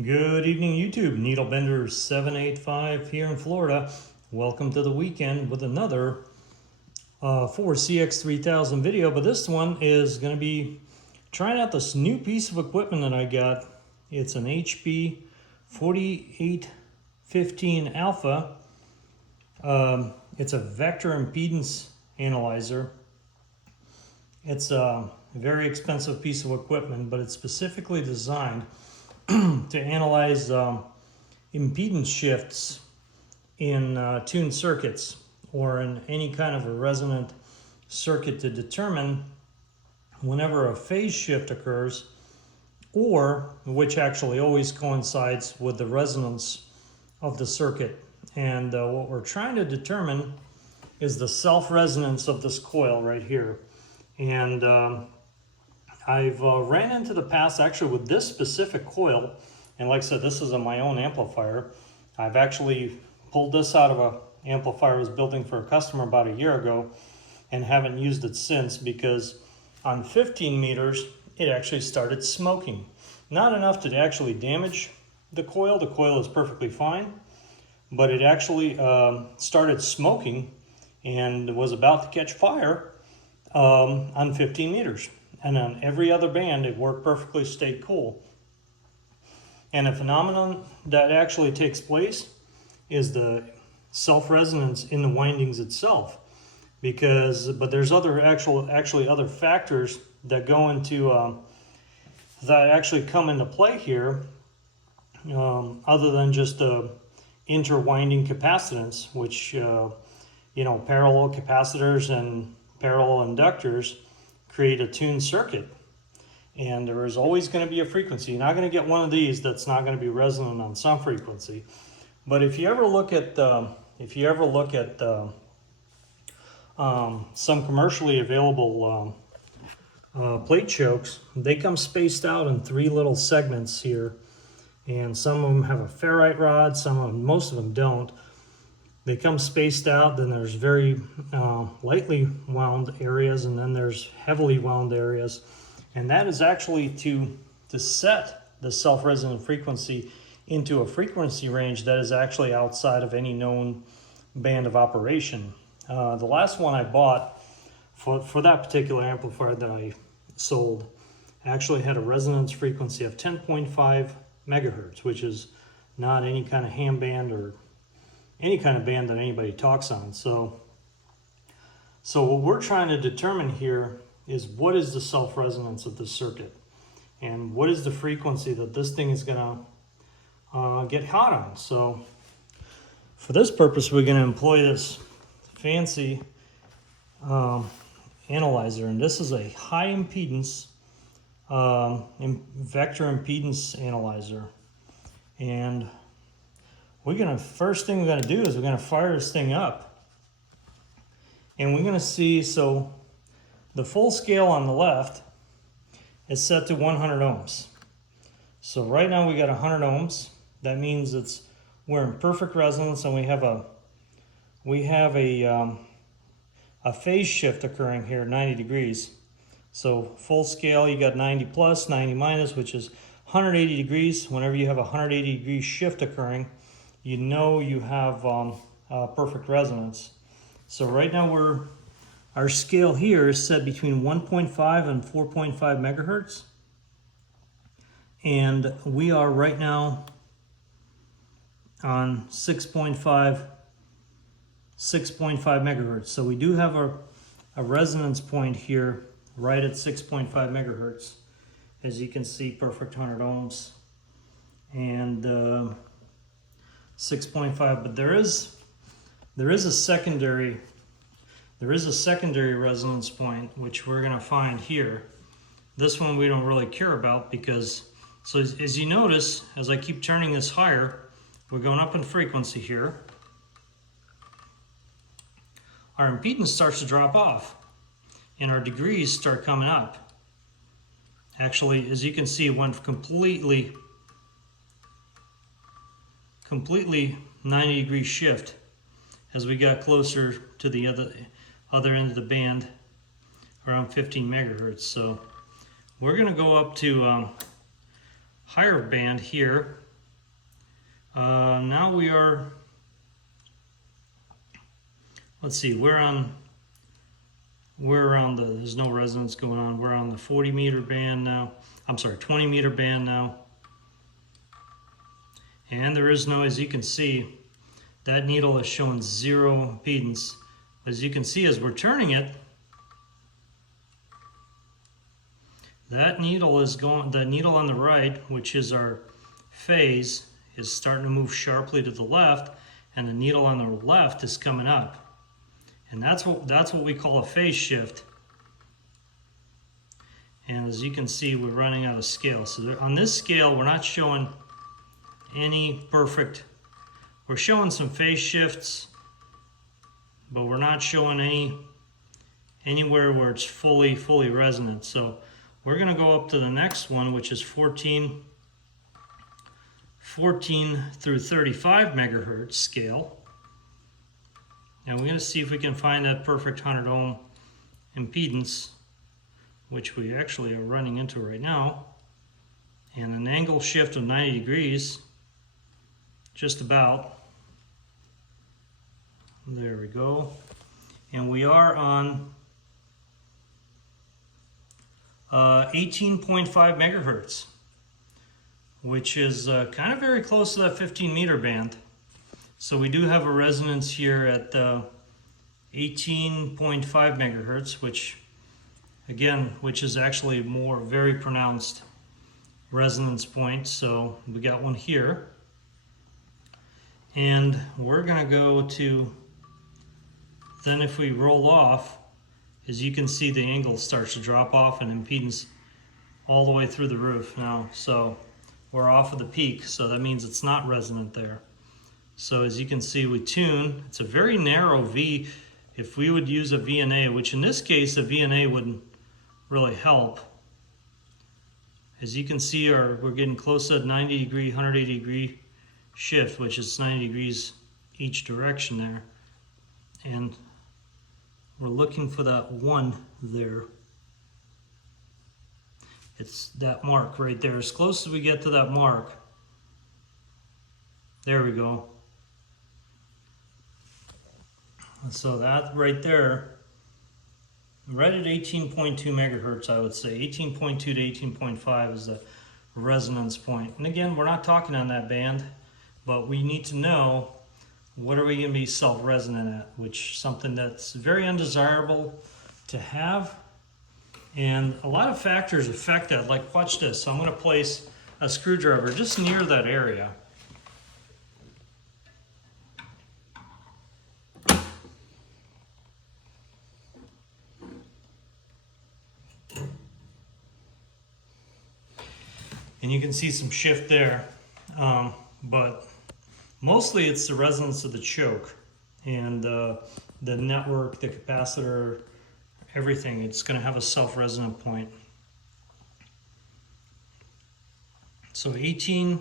Good evening, YouTube. Needlebender785 here in Florida. Welcome to the weekend with another 4cx3000 video. But this one is going to be trying out this new piece of equipment that I got. It's an HP 4815 Alpha. It's a vector impedance analyzer. It's a very expensive piece of equipment, but it's specifically designed to analyze impedance shifts in tuned circuits or in any kind of a resonant circuit to determine whenever a phase shift occurs, or which actually always coincides with the resonance of the circuit. And what we're trying to determine is the self-resonance of this coil right here. And I've ran into the past actually with this specific coil, and like I said, this is my own amplifier. I've actually pulled this out of an amplifier I was building for a customer about a year ago and haven't used it since, because on 15 meters it actually started smoking. Not enough to actually damage the coil. The coil is perfectly fine, but it actually started smoking and was about to catch fire on 15 meters. And on every other band, it worked perfectly, stayed cool. And a phenomenon that actually takes place is the self-resonance in the windings itself. But there's actually other factors that go into, that actually come into play here, other than just interwinding capacitance, which, parallel capacitors and parallel inductors create a tuned circuit, and there is always going to be a frequency. You're not going to get one of these that's not going to be resonant on some frequency. But if you ever look at some commercially available plate chokes, they come spaced out in three little segments here, and some of them have a ferrite rod, most of them don't. They come spaced out. Then there's very lightly wound areas, and then there's heavily wound areas. And that is actually to set the self-resonant frequency into a frequency range that is actually outside of any known band of operation. The last one I bought for that particular amplifier that I sold actually had a resonance frequency of 10.5 megahertz, which is not any kind of ham band or any kind of band that anybody talks on. So what we're trying to determine here is what is the self-resonance of this circuit, and what is the frequency that this thing is going to get hot on. So for this purpose, we're going to employ this fancy analyzer, and this is a high impedance vector impedance analyzer. And first thing we're going to do is we're going to fire this thing up, and we're going to see, so the full scale on the left is set to 100 ohms. So right now we got 100 ohms. That means we're in perfect resonance, and we have a phase shift occurring here at 90 degrees. So full scale, you got 90 plus, 90 minus, which is 180 degrees. Whenever you have a 180 degree shift occurring, you know you have perfect resonance. So right now our scale here is set between 1.5 and 4.5 megahertz. And we are right now on 6.5 megahertz. So we do have a resonance point here right at 6.5 megahertz. As you can see, perfect 100 ohms. And 6.5, but there is a secondary resonance point, which we're going to find here. This one we don't really care about, because so as you notice, as I keep turning this higher, we're going up in frequency here. Our impedance starts to drop off, and our degrees start coming up. Actually, as you can see, it went completely 90 degree shift as we got closer to the other end of the band, around 15 megahertz. So we're going to go up to higher band here, Now we are, let's see, there's no resonance going on. We're on the 40 meter band now. I'm sorry, 20 meter band now. And there is no, as you can see, that needle is showing 0 impedance. As you can see, as we're turning it, that needle is going, the needle on the right, which is our phase, is starting to move sharply to the left, and the needle on the left is coming up. And that's what we call a phase shift. And as you can see, we're running out of scale. So on this scale, we're not showing any perfect, we're showing some phase shifts, but we're not showing anywhere where it's fully resonant. So we're going to go up to the next one, which is 14 through 35 megahertz scale. And we're going to see if we can find that perfect 100 ohm impedance, which we actually are running into right now. And an angle shift of 90 degrees, just about. There we go. And we are on 18.5 megahertz, which is kind of very close to that 15 meter band. So we do have a resonance here at 18.5 megahertz, which is actually more very pronounced resonance point. So we got one here. And we're going to go to, then if we roll off, as you can see, the angle starts to drop off and impedance all the way through the roof now. So we're off of the peak, so that means it's not resonant there. So as you can see, we tune. It's a very narrow V. If we would use a VNA, which in this case a VNA wouldn't really help. As you can see, we're getting close to that 90 degree, 180 degree shift, which is 90 degrees each direction there. And we're looking for that 1 there. It's that mark right there. As close as we get to that mark. There we go. So that right there, right at 18.2 megahertz, I would say 18.2 to 18.5 is the resonance point. And again, we're not talking on that band, but we need to know what are we going to be self-resonant at, which something that's very undesirable to have. And a lot of factors affect that. Like, watch this. So I'm going to place a screwdriver just near that area. And you can see some shift there, but mostly it's the resonance of the choke and the network, the capacitor, everything. It's going to have a self-resonant point. So 18,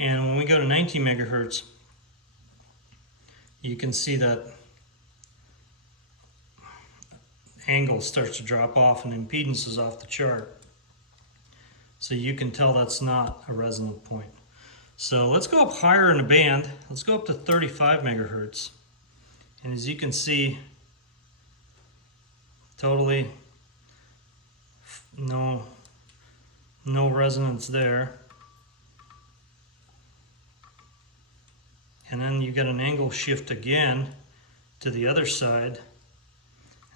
and when we go to 19 megahertz, you can see that angle starts to drop off and impedance is off the chart. So you can tell that's not a resonant point. So let's go up higher in the band. Let's go up to 35 megahertz. And as you can see, totally no resonance there. And then you get an angle shift again to the other side.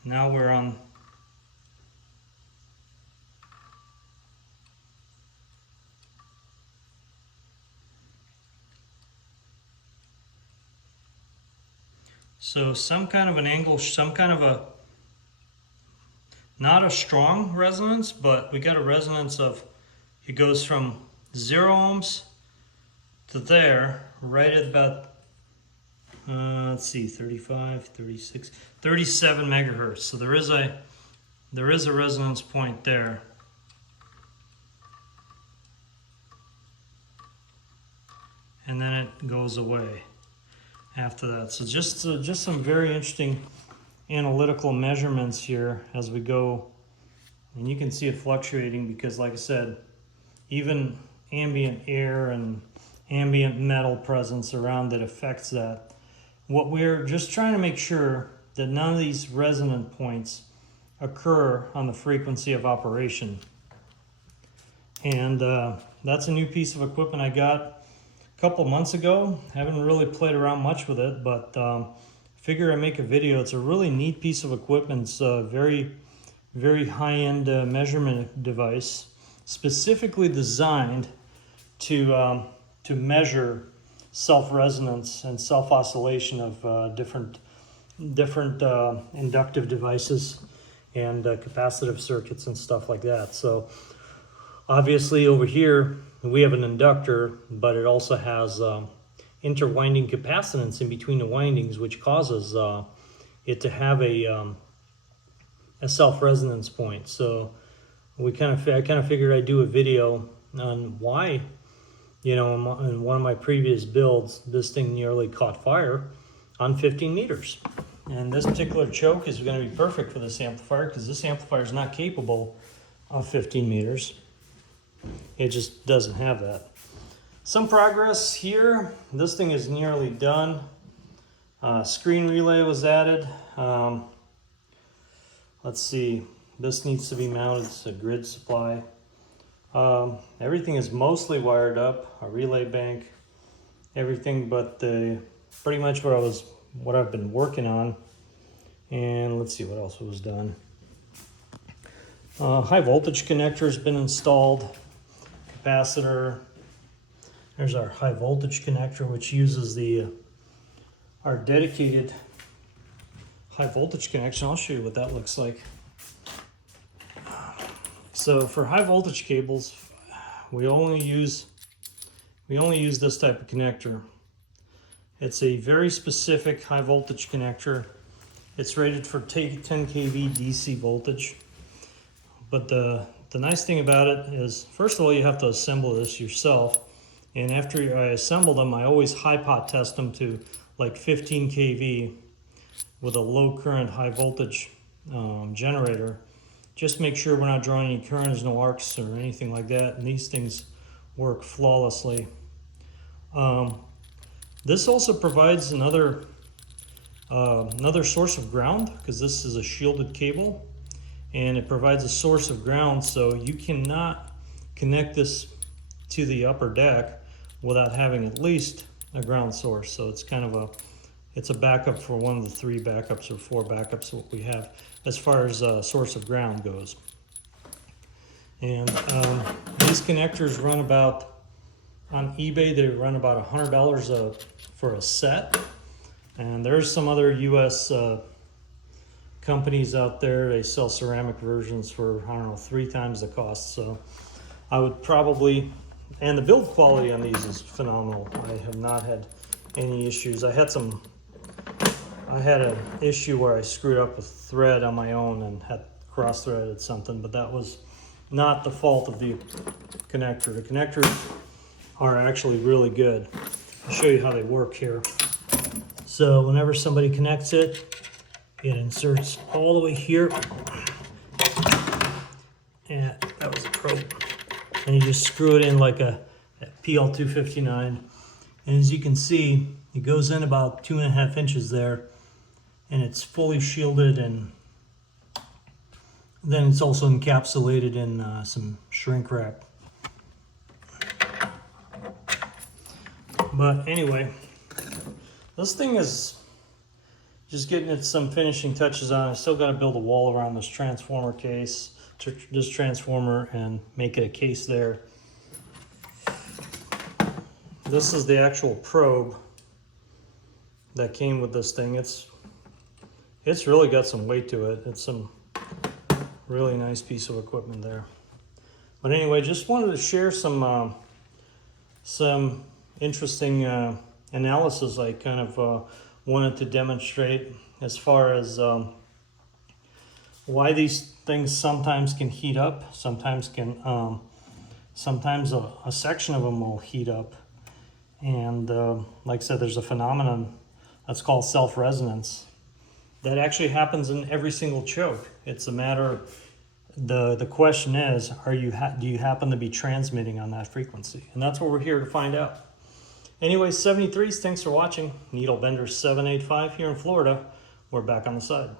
Now we're on so some kind of an angle, some kind of a, not a strong resonance, but we got a resonance of, it goes from 0 ohms to there, right at about, let's see, 35, 36, 37 megahertz. So there is a resonance point there. And then it goes away after that. So just some very interesting analytical measurements here as we go. And you can see it fluctuating because, like I said, even ambient air and ambient metal presence around that affects that. What we're just trying to make sure that none of these resonant points occur on the frequency of operation. And that's a new piece of equipment I got a couple months ago. Haven't really played around much with it, but figure I make a video. It's a really neat piece of equipment. It's a very high-end measurement device, specifically designed to measure self-resonance and self-oscillation of different inductive devices and capacitive circuits and stuff like that. So obviously over here we have an inductor, but it also has interwinding capacitance in between the windings, which causes it to have a self-resonance point. So I kind of figured I'd do a video on why, in one of my previous builds, this thing nearly caught fire on 15 meters. And this particular choke is going to be perfect for this amplifier, because this amplifier is not capable of 15 meters. It just doesn't have that. Some progress here. This thing is nearly done. Screen relay was added. Let's see. This needs to be mounted. It's a grid supply. Everything is mostly wired up. A relay bank. Everything but pretty much what I've been working on. And let's see what else was done. High voltage connector has been installed. Capacitor. There's our high voltage connector, which uses our dedicated high voltage connection. I'll show you what that looks like. So for high voltage cables, we only use this type of connector. It's a very specific high voltage connector. It's rated for 10 kV DC voltage. But the nice thing about it is, first of all, you have to assemble this yourself. And after I assemble them, I always high pot test them to like 15 kV with a low current high voltage generator. Just make sure we're not drawing any current, there's no arcs or anything like that, and these things work flawlessly. This also provides another source of ground, because this is a shielded cable, and it provides a source of ground, so you cannot connect this to the upper deck without having at least a ground source. So it's kind of it's a backup for one of the 3 backups or 4 backups that we have as far as source of ground goes. And these connectors run about, on eBay, they run about $100 for a set. And there's some other US companies out there, they sell ceramic versions for, I don't know, 3 times the cost. So I would probably, and the build quality on these is phenomenal. I have not had any issues. I had an issue where I screwed up with thread on my own and had cross-threaded something, but that was not the fault of the connector. The connectors are actually really good. I'll show you how they work here. So whenever somebody connects it, it inserts all the way here. And that was a probe. And you just screw it in like a PL259. And as you can see, it goes in about 2.5 inches there, and it's fully shielded, and then it's also encapsulated in some shrink wrap. But anyway, this thing is just getting it some finishing touches on. I still got to build a wall around this transformer case, this transformer, and make it a case there. This is the actual probe that came with this thing. It's really got some weight to it. It's some really nice piece of equipment there. But anyway, just wanted to share some interesting analysis I kind of wanted to demonstrate as far as why these things sometimes can heat up, sometimes a section of them will heat up. And like I said, there's a phenomenon that's called self-resonance that actually happens in every single choke. It's a matter, the question is, do you happen to be transmitting on that frequency? And that's what we're here to find out. Anyways, 73s, thanks for watching. Needle Bender 785 here in Florida. We're back on the side.